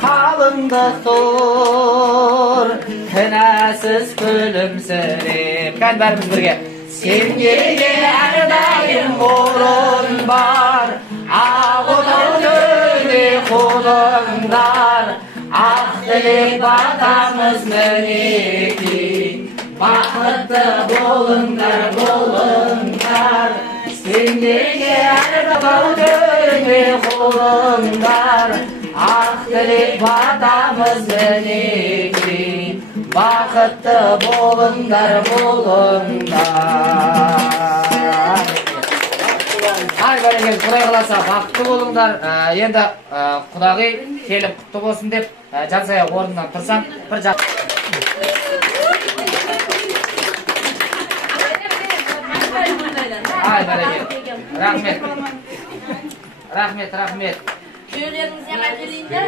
қалыңдықтыр кінәсіз күлімсіреп кән бәріміз бірге сендерге әрдайым орын бар ақ отаудың қолыңдар ақ тілек батамыз мінекей бақытты болыңдар болыңдар сендерге әрдайым қолыңдар ақ тілек батамыз мінекей бақытты болыңдар болыңдар. Ай бәрекелді, Құдай қаласа бақытты болыңдар. Енді құдағи келіп құтты болсын деп жансая орнынан тұрсаң бір жақ. Ай бәрекелді. Рахмет. Рахмет, рахмет. Жүйелеріңізге қайтелейін де?